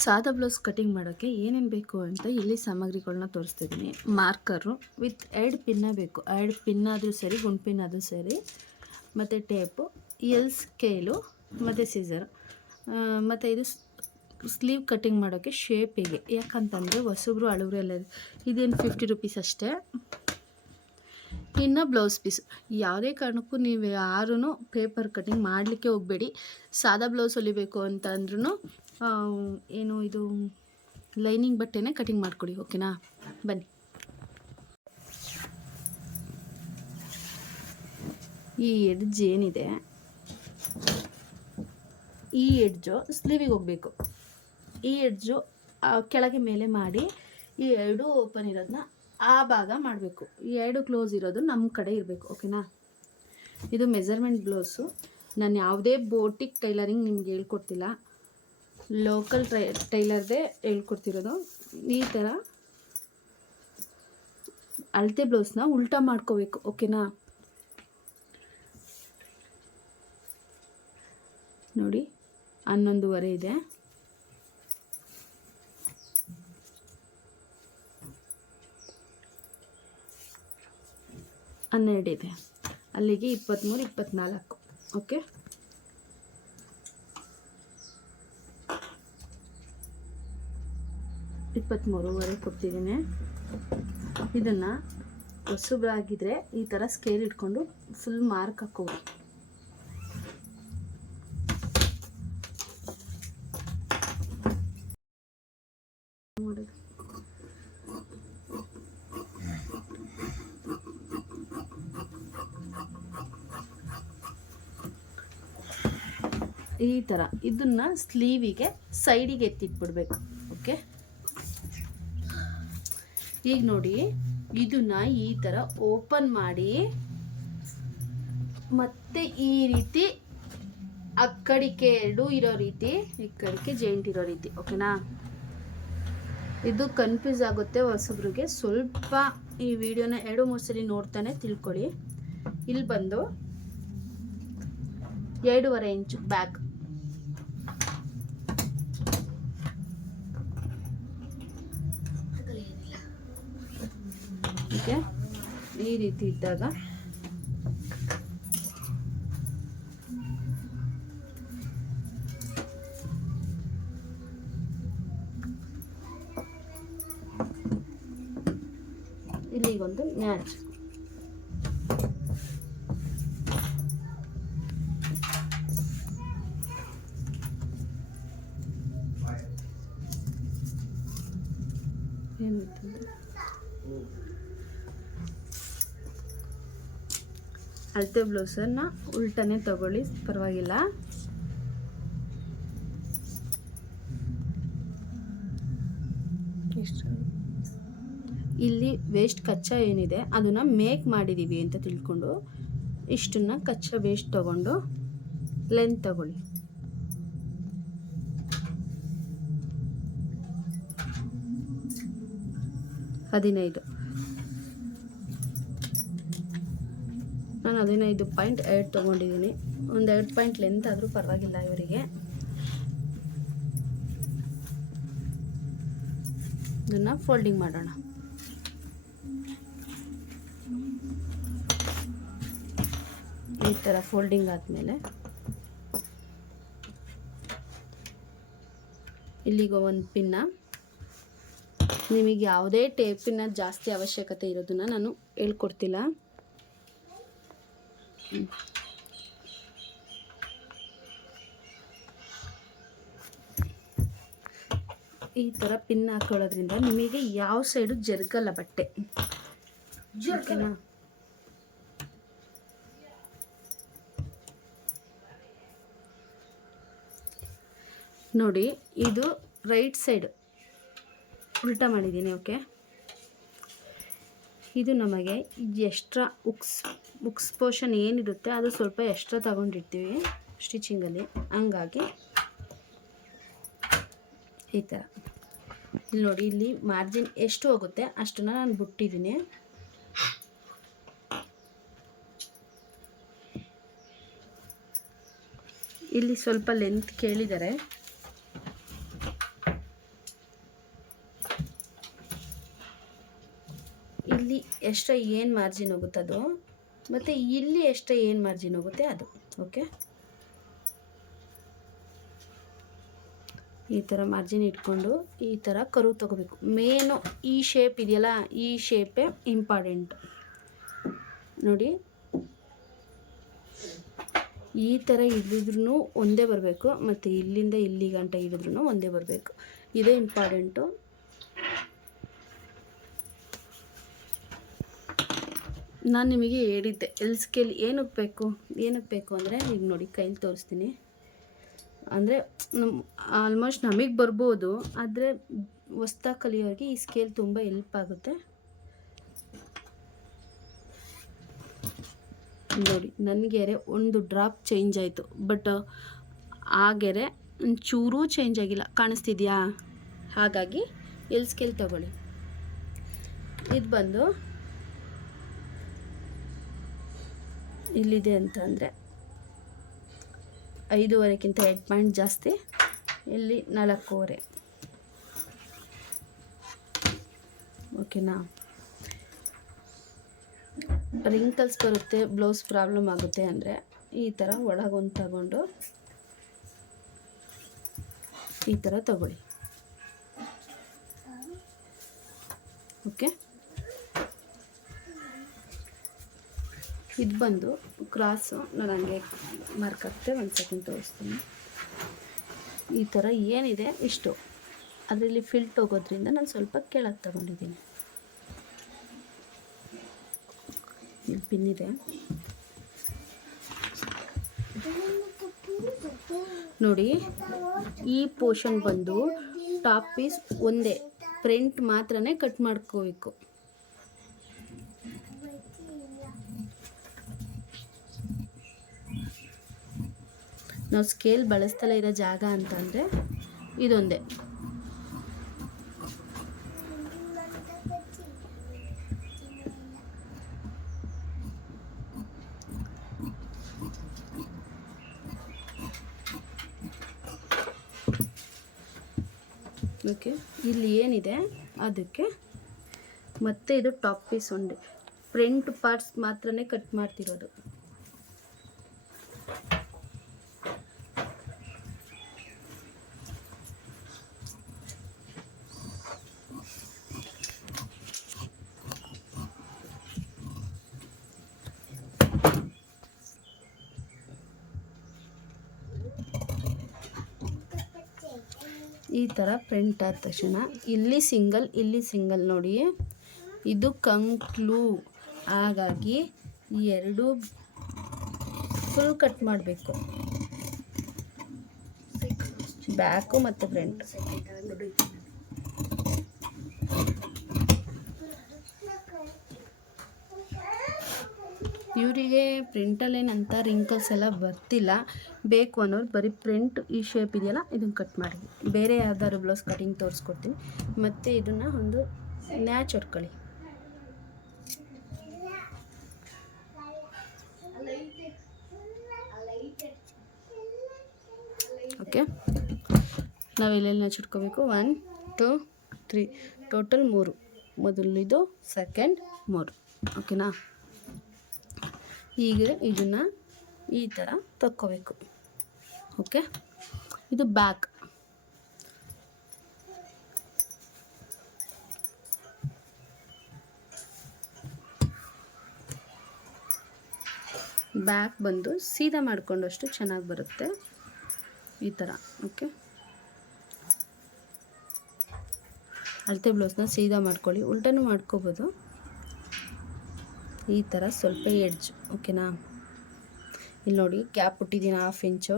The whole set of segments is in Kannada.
ಸಾದಾ ಬ್ಲೌಸ್ ಕಟಿಂಗ್ ಮಾಡೋಕ್ಕೆ ಏನೇನು ಬೇಕು ಅಂತ ಇಲ್ಲಿ ಸಾಮಗ್ರಿಗಳನ್ನ ತೋರಿಸ್ತಿದ್ದೀನಿ ಮಾರ್ಕರು ವಿತ್ ಎರಡು ಪಿನ್ನ ಬೇಕು. ಎರಡು ಪಿನ್ ಆದರೂ ಸರಿ, ಗುಂಡು ಪಿನ್ ಆದರೂ ಸರಿ. ಮತ್ತು ಟೇಪು ಎಲ್ ಸ್ಕೇಲು ಮತ್ತು ಸೀಸರ್ ಮತ್ತು ಇದು ಸ್ಲೀವ್ ಕಟಿಂಗ್ ಮಾಡೋಕ್ಕೆ ಶೇಪಿಗೆ ಯಾಕಂತಂದರೆ ಹೊಸಬ್ರು, ಹಳಬ್ರು ಎಲ್ಲ ಇದೇನು ಫಿಫ್ಟಿ ರುಪೀಸ್ ಅಷ್ಟೇ? ಇನ್ನು ಬ್ಲೌಸ್ ಪೀಸ್ ಯಾವುದೇ ಕಾರಣಕ್ಕೂ ನೀವು ಯಾರೂ ಪೇಪರ್ ಕಟಿಂಗ್ ಮಾಡಲಿಕ್ಕೆ ಹೋಗಬೇಡಿ. ಸಾದಾ ಬ್ಲೌಸ್ ಹೊಲಿಬೇಕು ಅಂತ ಅಂದ್ರೂ ಏನು ಇದು ಲೈನಿಂಗ್ ಬಟ್ಟೆನೇ ಕಟಿಂಗ್ ಮಾಡಿಕೊಡಿ, ಓಕೆನಾ? ಬನ್ನಿ. ಈ ಎಡ್ಜ್ ಏನಿದೆ? ಈ ಎಡ್ಜು ಸ್ಲೀವಿಗೆ ಹೋಗಬೇಕು. ಈ ಎಡ್ಜು ಕೆಳಗೆ ಮೇಲೆ ಮಾಡಿ ಈ ಎರಡು ಓಪನ್ ಇರೋದನ್ನ ಆ ಭಾಗ ಮಾಡಬೇಕು. ಈ ಎರಡು ಕ್ಲೋಸ್ ಇರೋದು ನಮ್ಮ ಕಡೆ ಇರಬೇಕು, ಓಕೆನಾ? ಇದು ಮೆಜರ್ಮೆಂಟ್ ಬ್ಲೌಸು. ನಾನು ಯಾವುದೇ ಬೋಟಿಕ್ ಟೈಲರಿಂಗ್ ನಿಮ್ಗೆ ಹೇಳ್ಕೊಡ್ತಿಲ್ಲ. Local try ಟೈಲರ್ದೇ ಹೇಳ್ಕೊಡ್ತಿರೋದು. ಈ ಥರ ಅಳತೆ ಬ್ಲೌಸ್ನ ಉಲ್ಟಾ ಮಾಡ್ಕೋಬೇಕು ಓಕೆನಾ ನೋಡಿ, ಹನ್ನೊಂದುವರೆ ಇದೆ. ಹನ್ನೆರಡು ಇದೆ. ಅಲ್ಲಿಗೆ ಇಪ್ಪತ್ತ್ಮೂರು ಇಪ್ಪತ್ತ್ನಾಲ್ಕು ಓಕೆ ಇಪ್ಪತ್ತ್ಮೂರುವರೆ ಕೊಡ್ತಿದ್ದೀನಿ. ಇದನ್ನು ಹೊಸಬ್ರಾಗಿದ್ದರೆ ಈ ಥರ ಸ್ಕೇಲ್ ಇಟ್ಕೊಂಡು ಫುಲ್ ಮಾರ್ಕ್ ಹಾಕೋದು ಈ ಥರ ಇದನ್ನ ಸ್ಲೀವಿಗೆ ಸೈಡಿಗೆ ಎತ್ತಿಟ್ಬಿಡ್ಬೇಕು. ಓಕೆ ಈಗ ನೋಡಿ, ಇದನ್ನ ಈ ಥರ ಓಪನ್ ಮಾಡಿ, ಮತ್ತೆ ಈ ರೀತಿ ಅಕ್ಕಡಿಕೆ ಎರಡು ಇರೋ ರೀತಿ, ಇಕ್ಕಡಿಕೆ ಜಾಯಿಂಟ್ ಇರೋ ರೀತಿ ಓಕೆನಾ ಇದು ಕನ್ಫ್ಯೂಸ್ ಆಗುತ್ತೆ ಹೊಸಬ್ರಿಗೆ. ಸ್ವಲ್ಪ ಈ ವಿಡಿಯೋನ ಎರಡು, ಮೂರು ಸಲ ನೋಡ್ತಾನೆ ತಿಳ್ಕೊಳ್ಳಿ. ಇಲ್ಲಿ ಬಂದು ಎರಡೂವರೆ ಇಂಚು ಬ್ಯಾಕ್ ಓಕೆ ಈ ರೀತಿ ಇದ್ದಾಗ ಇಲ್ಲಿಗೊಂದು ಮ್ಯಾಚ್. ಅಳತೆ ಬ್ಲೌಸನ್ನ ಉಲ್ಟನೇ ತಗೊಳ್ಳಿ, ಪರವಾಗಿಲ್ಲ. ಇಲ್ಲಿ ವೇಸ್ಟ್ ಕಚ್ಚಾ ಏನಿದೆ, ಅದನ್ನು ಮೇಕ್ ಮಾಡಿದ್ದೀವಿ ಅಂತ ತಿಳ್ಕೊಂಡು, ಇಷ್ಟನ್ನು ಕಚ್ಚಾ ವೇಸ್ಟ್ ತಗೊಂಡು ಲೆಂತ್ ತಗೊಳ್ಳಿ. ಹದಿನೈದು. ನಾನು ಹದಿನೈದು ಪಾಯಿಂಟ್ ಎರಡು ತೊಗೊಂಡಿದ್ದೀನಿ. ಒಂದು ಎರಡು ಪಾಯಿಂಟ್ ಲೆಂತ್ ಆದರೂ ಪರವಾಗಿಲ್ಲ ಇವರಿಗೆ. ಇದನ್ನು ಫೋಲ್ಡಿಂಗ್ ಮಾಡೋಣ. ಈ ಥರ ಫೋಲ್ಡಿಂಗ್ ಆದಮೇಲೆ. ಇಲ್ಲಿಗೆ ಒಂದು ಪಿನ್ನ. ನಿಮಗೆ ಯಾವುದೇ ಟೇಪಿನ ಜಾಸ್ತಿ ಅವಶ್ಯಕತೆ ಇರೋದನ್ನು ನಾನು ಹೇಳ್ಕೊಡ್ತಿಲ್ಲ. ಈ ಥರ ಪಿನ್ ಹಾಕೊಳ್ಳೋದ್ರಿಂದ ನಿಮಗೆ ಯಾವ ಸೈಡು ಜರುಗಲ್ಲ ಬಟ್ಟೆ. ಓಕೆನಾ ನೋಡಿ ಇದು ರೈಟ್ ಸೈಡ್ ಉಲ್ಟಾ ಮಾಡಿದ್ದೀನಿ ಓಕೆ ಇದು ನಮಗೆ ಎಕ್ಸ್ಟ್ರಾ ಉಕ್ಸ್ ಬುಕ್ಸ್ ಪೋರ್ಷನ್ ಏನಿರುತ್ತೆ ಅದು ಸ್ವಲ್ಪ ಎಕ್ಸ್ಟ್ರಾ ತಗೊಂಡಿರ್ತೀವಿ ಸ್ಟಿಚಿಂಗಲ್ಲಿ ಹಂಗಾಗಿ ಈ ಥರ ಇಲ್ಲಿ ನೋಡಿ, ಇಲ್ಲಿ ಮಾರ್ಜಿನ್ ಎಷ್ಟು ಹೋಗುತ್ತೆ ಅಷ್ಟನ್ನು ನಾನು ಬಿಟ್ಟಿದ್ದೀನಿ ಇಲ್ಲಿ ಸ್ವಲ್ಪ ಲೆಂತ್ ಕೇಳಿದ್ದಾರೆ ಇಲ್ಲಿ ಎಷ್ಟ ಏನು ಮಾರ್ಜಿನ್ ಹೋಗುತ್ತದು ಮತ್ತು ಇಲ್ಲಿ ಎಷ್ಟೇ ಏನು ಮಾರ್ಜಿನ್ ಹೋಗುತ್ತೆ ಅದು ಓಕೆ ಈ ಥರ ಮಾರ್ಜಿನ್ ಇಟ್ಕೊಂಡು ಈ ಥರ ಕರು ತೊಗೋಬೇಕು. ಮೇನು ಈ ಶೇಪ್ ಇದೆಯಲ್ಲ, ಈ ಶೇಪೇ ಇಂಪಾರ್ಟೆಂಟ್ ನೋಡಿ. ಈ ಥರ ಹಿಡಿದ್ರೂ ಒಂದೇ ಬರಬೇಕು, ಮತ್ತು ಇಲ್ಲಿಂದ ಇಲ್ಲಿ ಗಂಟ ಒಂದೇ ಬರಬೇಕು. ಇದೇ ಇಂಪಾರ್ಟೆಂಟು ನಾನು ನಿಮಗೆ ಹೇಳಿದ್ದೆ ಎಲ್ ಸ್ಕೇಲ್ ಏನಕ್ಕೆ ಬೇಕು? ಏನಕ್ಕೆ ಬೇಕು ಅಂದರೆ, ಈಗ ನೋಡಿ ಕೈಲಿ ತೋರಿಸ್ತೀನಿ. ಅಂದರೆ ನಮ್ಮ ಆಲ್ಮೋಸ್ಟ್ ನಮಗೆ ಬರ್ಬೋದು, ಆದರೆ ಹೊಸ್ದಾಗಿ ಕಲಿಯೋರಿಗೆ ಈ ಸ್ಕೇಲ್ ತುಂಬ ಎಲ್ಪ್ ಆಗುತ್ತೆ. ನೋಡಿ ನನ್ನ ಗೆರೆ ಒಂದು ಡ್ರಾಪ್ ಚೇಂಜ್ ಆಯಿತು ಬಟ್ ಆ ಗೆರೆ ಚೂರೂ ಚೇಂಜ್ ಆಗಿಲ್ಲ. ಕಾಣಿಸ್ತಿದ್ಯಾ? ಹಾಗಾಗಿ ಎಲ್ ಸ್ಕೇಲ್ ತಗೊಳ್ಳಿ. ಇದು ಬಂದು ಇಲ್ಲಿದೆ ಅಂತ ಅಂದರೆ ಐದೂವರೆಗಿಂತ ಎರಡು ಪಾಯಿಂಟ್ ಜಾಸ್ತಿ, ಇಲ್ಲಿ ನಾಲ್ಕೂವರೆ. ಓಕೆನಾ ರಿಂಕಲ್ಸ್ ಬರುತ್ತೆ ಬ್ಲೌಸ್ ಪ್ರಾಬ್ಲಮ್ ಆಗುತ್ತೆ ಅಂದರೆ ಈ ಥರ ಒಳಗೊಂದು ತಗೊಂಡು ಈ ಥರ ತಗೊಳ್ಳಿ ಓಕೆ ಇದು ಬಂದು ಕ್ರಾಸು ನಾನು ಹಂಗೆ ಮಾರ್ಕ್ ಹಾಕ್ತೆ ಒಂದು ಸೆಕೆಂಡ್ ತೋರಿಸ್ತೀನಿ. ಈ ಥರ ಏನಿದೆ ಇಷ್ಟು. ಅದರಲ್ಲಿ ಫಿಲ್ಟ್ ಹೋಗೋದ್ರಿಂದ ನಾನು ಸ್ವಲ್ಪ ಕೆಳಗೆ ತಗೊಂಡಿದ್ದೀನಿ. ಇಲ್ಲಿ ಇದೆ. ನೋಡಿ, ಈ ಪೋರ್ಷನ್ ಬಂದು ಟಾಪ್ ಪೀಸ್ ಒಂದೇ. ಪ್ರಿಂಟ್ ಮಾತ್ರನೇ ಕಟ್ ಮಾಡ್ಕೋಬೇಕು. ನಾವು ಸ್ಕೇಲ್ ಬಳಸ್ತಲೇ ಇರೋ ಜಾಗ ಅಂತಂದರೆ ಇದೊಂದೇ. ಓಕೆ, ಇಲ್ಲಿ ಏನಿದೆ? ಅದಕ್ಕೆ ಮತ್ತೆ ಇದು ಟಾಪ್ ಪೀಸ್ ಒಂದೇ ಫ್ರಂಟ್ ಪಾರ್ಟ್ಸ್ ಮಾತ್ರನೇ ಕಟ್ ಮಾಡ್ತಿರೋದು. ಈ ಥರ ಪ್ರಿಂಟ್ ಆದ ತಕ್ಷಣ ಇಲ್ಲಿ ಸಿಂಗಲ್ ಇಲ್ಲಿ ಸಿಂಗಲ್ ನೋಡಿ ಇದು ಕಂಕ್ಲೂ ಹಾಗಾಗಿ ಎರಡು ಫುಲ್ ಕಟ್ ಮಾಡಬೇಕು. ಬ್ಯಾಕು ಮತ್ತು ಫ್ರಂಟ್ ಇವರಿಗೆ ಪ್ರಿಂಟಲ್ಲೇನಂತ ರಿಂಕಲ್ಸ್ ಎಲ್ಲ ಬರ್ತಿಲ್ಲ. ಬೇಕು ಅನ್ನೋರು ಬರೀ ಪ್ರಿಂಟ್ ಈ ಶೇಪ್ ಇದೆಯಲ್ಲ, ಇದನ್ನು ಕಟ್ ಮಾಡಿ. ಬೇರೆ ಯಾವ್ದಾದ್ರು ಬ್ಲೌಸ್ ಕಟಿಂಗ್ ತೋರಿಸ್ಕೊಡ್ತೀನಿ. ಮತ್ತು ಇದನ್ನು ಒಂದು ನ್ಯಾಚ್ ಹೊಡ್ಕೊಳ್ಳಿ ಓಕೆ ನಾವು ಎಲ್ಲೆಲ್ಲಿ ನ್ಯಾಚ್ ಹೊಡ್ಕೋಬೇಕು ಒನ್ ಟು ತ್ರೀ ಟೋಟಲ್ ಮೂರು. ಮೊದಲಿದು ಸೆಕೆಂಡ್ ಮೂರು. ಓಕೆನಾ ಈಗ ಇದನ್ನು ಈ ಥರ ತಕ್ಕೋಬೇಕು. ಓಕೆ ಇದು ಬ್ಯಾಕ್ ಬ್ಯಾಕ್ ಬಂದು ಸೀದಾ ಮಾಡಿಕೊಂಡಷ್ಟು ಚೆನ್ನಾಗಿ ಬರುತ್ತೆ. ಈ ಥರ ಓಕೆ ಅಳತೆ ಬ್ಲೌಸ್ನ ಸೀದಾ ಮಾಡ್ಕೊಳ್ಳಿ. ಉಲ್ಟನೂ ಮಾಡ್ಕೋಬೋದು. ಈ ಥರ ಸ್ವಲ್ಪ ಎಡ್ಜ್ ಓಕೆನಾ ಇಲ್ಲಿ ನೋಡಿ ಕ್ಯಾಪ್ ಬಿಟ್ಟಿದ್ದೀನಿ ಹಾಫ್ ಇಂಚು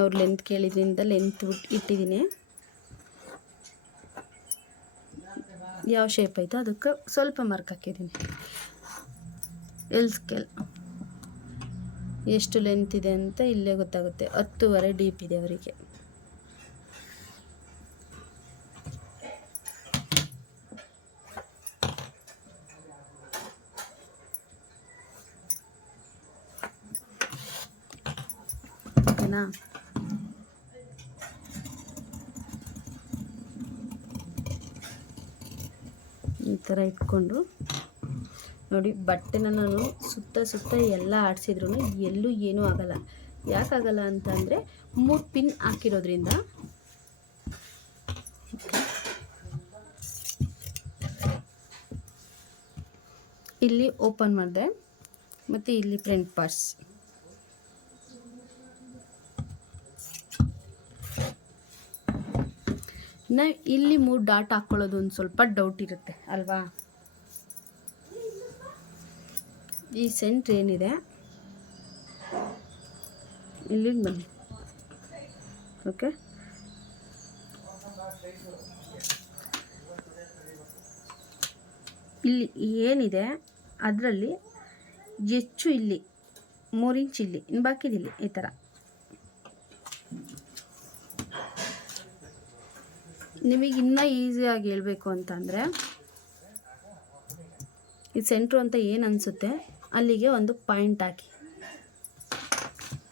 ಅವ್ರು ಲೆಂತ್ ಕೇಳಿದ್ರಿಂದ ಲೆಂತ್ ಬಿಟ್ಟು ಇಟ್ಟಿದ್ದೀನಿ. ಯಾವ ಶೇಪ್ ಐತೋ ಅದಕ್ಕೆ ಸ್ವಲ್ಪ ಮಾರ್ಕ್ ಹಾಕಿದ್ದೀನಿ. ಎಲ್ ಸ್ಕೇಲ್ ಎಷ್ಟು ಲೆಂತ್ ಇದೆ ಅಂತ ಇಲ್ಲೇ ಗೊತ್ತಾಗುತ್ತೆ. ಹತ್ತುವರೆ ಡೀಪ್ ಇದೆ ಅವರಿಗೆ. ಓಕೆನಾ ಥರ ಇಟ್ಕೊಂಡು ನೋಡಿ ಬಟ್ಟೆನ ನಾನು ಸುತ್ತ ಸುತ್ತ ಎಲ್ಲ ಆಡಿಸಿದ್ರು ಎಲ್ಲೂ ಏನೂ ಆಗಲ್ಲ. ಯಾಕಾಗಲ್ಲ ಅಂತ ಅಂದರೆ ಮೂರು ಪಿನ್ ಹಾಕಿರೋದ್ರಿಂದ. ಇಲ್ಲಿ ಓಪನ್ ಮಾಡಿದೆ. ಮತ್ತು ಇಲ್ಲಿ ಫ್ರಂಟ್ ಪಾರ್ಟ್ಸ್. ಇನ್ನು ಇಲ್ಲಿ ಮೂರು ಡಾಟ್ ಹಾಕ್ಕೊಳ್ಳೋದು ಒಂದು ಸ್ವಲ್ಪ ಡೌಟ್ ಇರುತ್ತೆ, ಅಲ್ವಾ? ಈ ಸೆಂಟ್ರ್ ಏನಿದೆ? ಇಲ್ಲಿಗೆ ಬನ್ನಿ. ಓಕೆ ಇಲ್ಲಿ ಏನಿದೆ? ಅದರಲ್ಲಿ ಹೆಚ್ಚು ಇಲ್ಲಿ, ಮೂರು ಇಂಚ್ ಇಲ್ಲಿ ಇನ್ನು ಬಾಕಿದಿಲ್ಲಿ, ಈ ಥರ ನಿಮಗೆ ಇನ್ನೂ ಈಸಿಯಾಗಿ ಹೇಳಬೇಕು ಅಂತಂದರೆ, ಈ ಸೆಂಟ್ರು ಅಂತ ಏನು ಅನಿಸುತ್ತೆ? ಅಲ್ಲಿಗೆ ಒಂದು ಪಾಯಿಂಟ್ ಹಾಕಿ.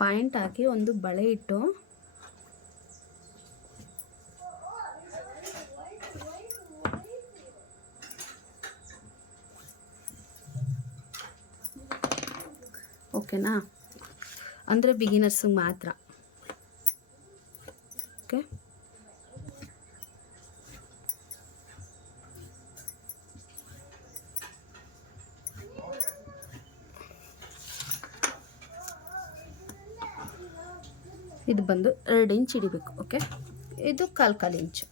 ಪಾಯಿಂಟ್ ಹಾಕಿ ಒಂದು ಬಳೆ ಇಟ್ಟು ಓಕೆನಾ ಅಂದರೆ ಬಿಗಿನರ್ಸಿಗೆ ಮಾತ್ರ ಓಕೆ ಇದು ಬಂದು ಎರಡು ಇಂಚ್ ಹಿಡಿಬೇಕು ಓಕೆ ಇದು ಕಾಲು ಕಾಲು ಇಂಚು.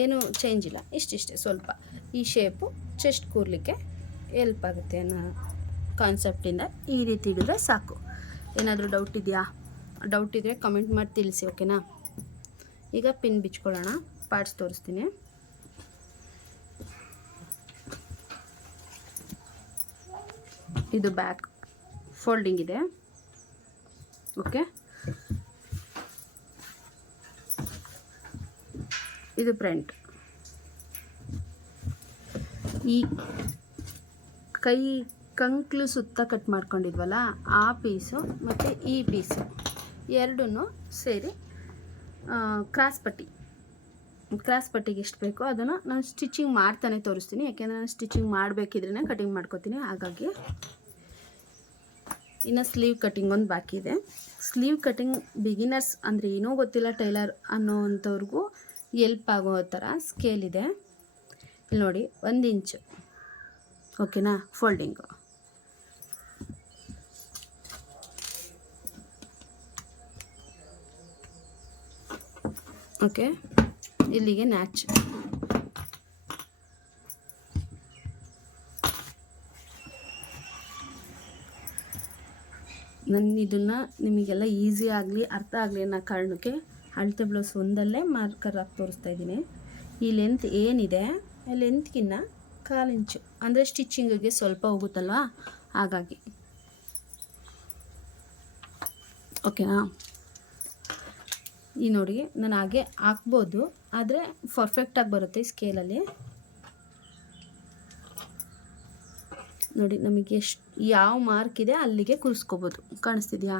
ಏನು ಚೇಂಜ್ ಇಲ್ಲ, ಇಷ್ಟಿಷ್ಟೇ ಸ್ವಲ್ಪ. ಈ ಶೇಪು ಚೆಸ್ಟ್ ಕೂರಲಿಕ್ಕೆ ಎಲ್ಪ್ ಆಗುತ್ತೆ ಅನ್ನೋ ಕಾನ್ಸೆಪ್ಟಿಂದ ಈ ರೀತಿ ಹಿಡಿದ್ರೆ ಸಾಕು. ಏನಾದರೂ ಡೌಟ್ ಇದೆಯಾ? ಡೌಟ್ ಇದ್ದರೆ ಕಮೆಂಟ್ ಮಾಡಿ ತಿಳಿಸಿ ಓಕೆನಾ ಈಗ ಪಿನ್ ಬಿಚ್ಕೊಳ್ಳೋಣ ಪಾರ್ಟ್ಸ್ ತೋರಿಸ್ತೀನಿ. ಇದು ಬ್ಯಾಕ್ ಫೋಲ್ಡಿಂಗ್ ಇದೆ ಓಕೆ ಇದು ಫ್ರಂಟ್ ಈ ಕೈ ಕಂಕ್ಲು ಸುತ್ತ ಕಟ್ ಮಾಡ್ಕೊಂಡಿದ್ವಲ್ಲ, ಆ ಪೀಸು ಮತ್ತು ಈ ಪೀಸು ಎರಡೂ ಸೇರಿ ಕ್ರಾಸ್ ಪಟ್ಟಿ. ಕ್ರಾಸ್ ಪಟ್ಟಿಗೆ ಎಷ್ಟು ಬೇಕೋ ಅದನ್ನು ನಾನು ಸ್ಟಿಚಿಂಗ್ ಮಾಡ್ತಾನೆ ತೋರಿಸ್ತೀನಿ, ಯಾಕೆಂದರೆ ನಾನು ಸ್ಟಿಚಿಂಗ್ ಮಾಡಬೇಕಿದ್ರೆ ಕಟಿಂಗ್ ಮಾಡ್ಕೋತೀನಿ. ಹಾಗಾಗಿ ಇನ್ನು ಸ್ಲೀವ್ ಕಟಿಂಗ್ ಒಂದು ಬಾಕಿ ಇದೆ. ಸ್ಲೀವ್ ಕಟಿಂಗ್ ಬಿಗಿನರ್ಸ್ ಅಂದರೆ ಏನೂ ಗೊತ್ತಿಲ್ಲ ಟೈಲರ್ ಅನ್ನೋವಂಥವ್ರಿಗೂ ಎಲ್ಪ್ ಆಗೋ ಥರ ಸ್ಕೇಲ್ ಇದೆ. ಇಲ್ಲಿ ನೋಡಿ, ಒಂದು ಇಂಚು ಓಕೆನಾ ಫೋಲ್ಡಿಂಗು ಓಕೆ ಇಲ್ಲಿಗೆ ನ್ಯಾಚ್ ನನ್ನ ಇದನ್ನು ನಿಮಗೆಲ್ಲ ಈಸಿ ಆಗಲಿ, ಅರ್ಥ ಆಗಲಿ ಅನ್ನೋ ಕಾರಣಕ್ಕೆ ಅಳತೆ ಬ್ಲೌಸ್ ಒಂದಲ್ಲೇ ಮಾರ್ಕರ್ ಹಾಕಿ ತೋರಿಸ್ತಾ ಇದ್ದೀನಿ. ಈ ಲೆಂತ್ ಏನಿದೆ? ಲೆಂತ್ಗಿನ್ನ ಕಾಲು ಇಂಚು ಅಂದರೆ ಸ್ಟಿಚ್ಚಿಂಗಿಗೆ ಸ್ವಲ್ಪ ಹೋಗುತ್ತಲ್ವಾ? ಹಾಗಾಗಿ. ಓಕೆನಾ ಈ ನೋಡಿ, ನಾನು ಹಾಗೆ ಹಾಕ್ಬೋದು. ಆದರೆ ಪರ್ಫೆಕ್ಟಾಗಿ ಬರುತ್ತೆ ಸ್ಕೇಲಲ್ಲಿ ನೋಡಿ, ನಮಗೆ ಎಷ್ಟು, ಯಾವ ಮಾರ್ಕ್ ಇದೆ ಅಲ್ಲಿಗೆ ಕೂರಿಸ್ಕೋಬೋದು. ಕಾಣಿಸ್ತಿದ್ಯಾ?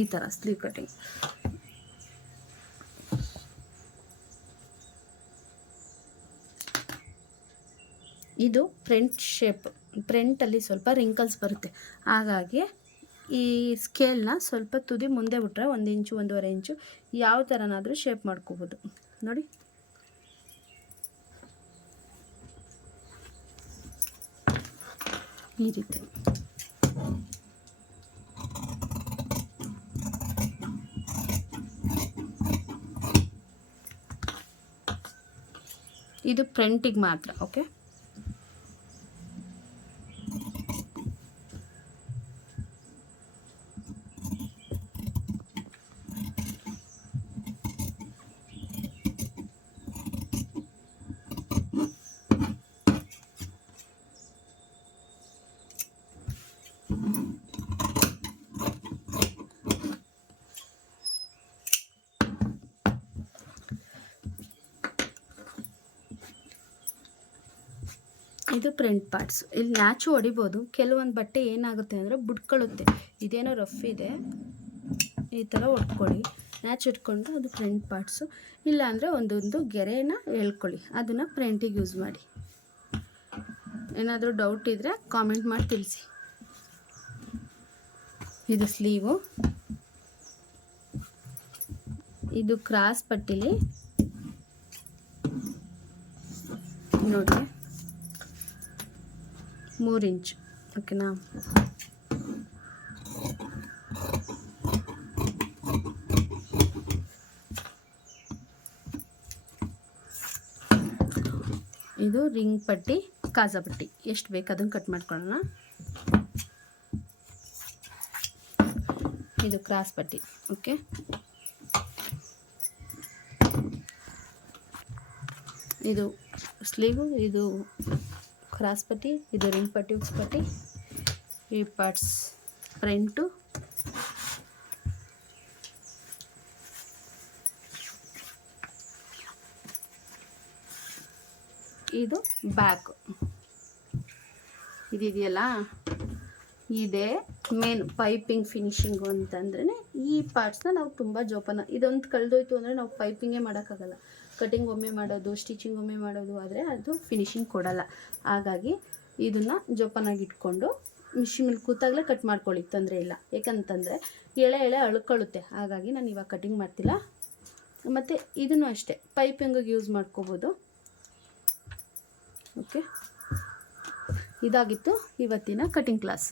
ಈ ಥರ ಸ್ಲೀವ್ ಕಟ್ಟಿಂಗ್ ಇದು ಫ್ರಂಟ್ ಶೇಪ್ ಫ್ರಂಟಲ್ಲಿ ಸ್ವಲ್ಪ ರಿಂಕಲ್ಸ್ ಬರುತ್ತೆ. ಹಾಗಾಗಿ ಈ ಸ್ಕೇಲ್ನ ಸ್ವಲ್ಪ ತುದಿ ಮುಂದೆ ಬಿಟ್ರೆ ಒಂದು ಇಂಚು, ಒಂದೂವರೆ ಇಂಚು ಯಾವ ಥರನಾದರೂ ಶೇಪ್ ಮಾಡ್ಕೋಬೋದು. ನೋಡಿ. ಈ ರೀತಿ. ಇದು ಫ್ರಂಟಿಗೆ ಮಾತ್ರ ಓಕೆ ಇದು ಪ್ರಿಂಟ್ ಪಾರ್ಟ್ಸ್ ಇಲ್ಲಿ ನ್ಯಾಚು ಹೊಡಿಬೋದು. ಕೆಲವೊಂದು ಬಟ್ಟೆ ಏನಾಗುತ್ತೆ ಅಂದರೆ ಬುಡ್ಕೊಳ್ಳುತ್ತೆ ಇದೇನೋ ರಫ್ ಇದೆ. ಈ ಥರ ಒಟ್ಕೊಳ್ಳಿ ನ್ಯಾಚ್ ಇಟ್ಕೊಂಡು ಅದು ಪ್ರಿಂಟ್ ಪಾರ್ಟ್ಸು ಇಲ್ಲಾಂದರೆ ಒಂದೊಂದು ಗೆರೆನ ಎಳ್ಕೊಳ್ಳಿ ಅದನ್ನು ಪ್ರಿಂಟಿಗೆ ಯೂಸ್ ಮಾಡಿ. ಏನಾದರೂ ಡೌಟ್ ಇದ್ದರೆ ಕಾಮೆಂಟ್ ಮಾಡಿ ತಿಳಿಸಿ. ಇದು ಸ್ಲೀವು ಇದು ಕ್ರಾಸ್ ಪಟ್ಟಿಲಿ ನೋಡಿ ಮೂರು ಇಂಚ್. ಓಕೆನಾ ಇದು ರಿಂಗ್ ಪಟ್ಟಿ, ಕಾಜಾ ಪಟ್ಟಿ. ಎಷ್ಟು ಬೇಕು ಅದನ್ನು ಕಟ್ ಮಾಡ್ಕೊಳ್ಳೋಣ. ಇದು ಕ್ರಾಸ್ ಪಟ್ಟಿ. ಓಕೆ ಇದು ಸ್ಲೀವು, ಇದು ಕ್ರಾಸ್ ಪಟ್ಟಿ ಇದು ರಿಂಗ್ ಪಟ್ಟಿ ಉಕ್ಸ್ ಪಟ್ಟಿ ಈ ಪಾರ್ಟ್ಸ್ ಫ್ರಂಟು ಇದು ಬ್ಯಾಕು ಇದಿದೆಯಲ್ಲ ಇದೆ ಮೇನ್ ಪೈಪಿಂಗ್ ಫಿನಿಶಿಂಗು ಅಂತಂದ್ರೆ ಈ ಪಾರ್ಟ್ಸ್ನ ನಾವು ತುಂಬ ಜೋಪಾನ ಇದೊಂದು ಕಳೆದೋಯ್ತು ಅಂದರೆ ನಾವು ಪೈಪಿಂಗೇ ಮಾಡೋಕ್ಕಾಗಲ್ಲ. ಕಟಿಂಗ್ ಒಮ್ಮೆ ಮಾಡೋದು, ಸ್ಟಿಚಿಂಗ್ ಒಮ್ಮೆ ಮಾಡೋದು ಆದರೆ ಅದು ಫಿನಿಶಿಂಗ್ ಕೊಡಲ್ಲ. ಹಾಗಾಗಿ ಇದನ್ನು ಜೋಪಾನಾಗಿ ಇಟ್ಕೊಂಡು ಮಿಷಿನ್ ಮೇಲೆ ಕೂತಾಗಲೇ ಕಟ್ ಮಾಡ್ಕೊಳ್ಳಿ, ತೊಂದರೆ ಇಲ್ಲ. ಯಾಕಂತಂದರೆ ಎಳೆ ಎಳೆ ಅಳ್ಕೊಳ್ಳುತ್ತೆ. ಹಾಗಾಗಿ ನಾನು ಇವಾಗ ಕಟಿಂಗ್ ಮಾಡ್ತಿಲ್ಲ. ಮತ್ತು ಇದನ್ನು ಅಷ್ಟೇ ಪೈಪಿಂಗಿಗೆ ಯೂಸ್ ಮಾಡ್ಕೋಬೋದು. ಓಕೆ ಇದಾಗಿತ್ತು ಇವತ್ತಿನ ಕಟಿಂಗ್ ಕ್ಲಾಸ್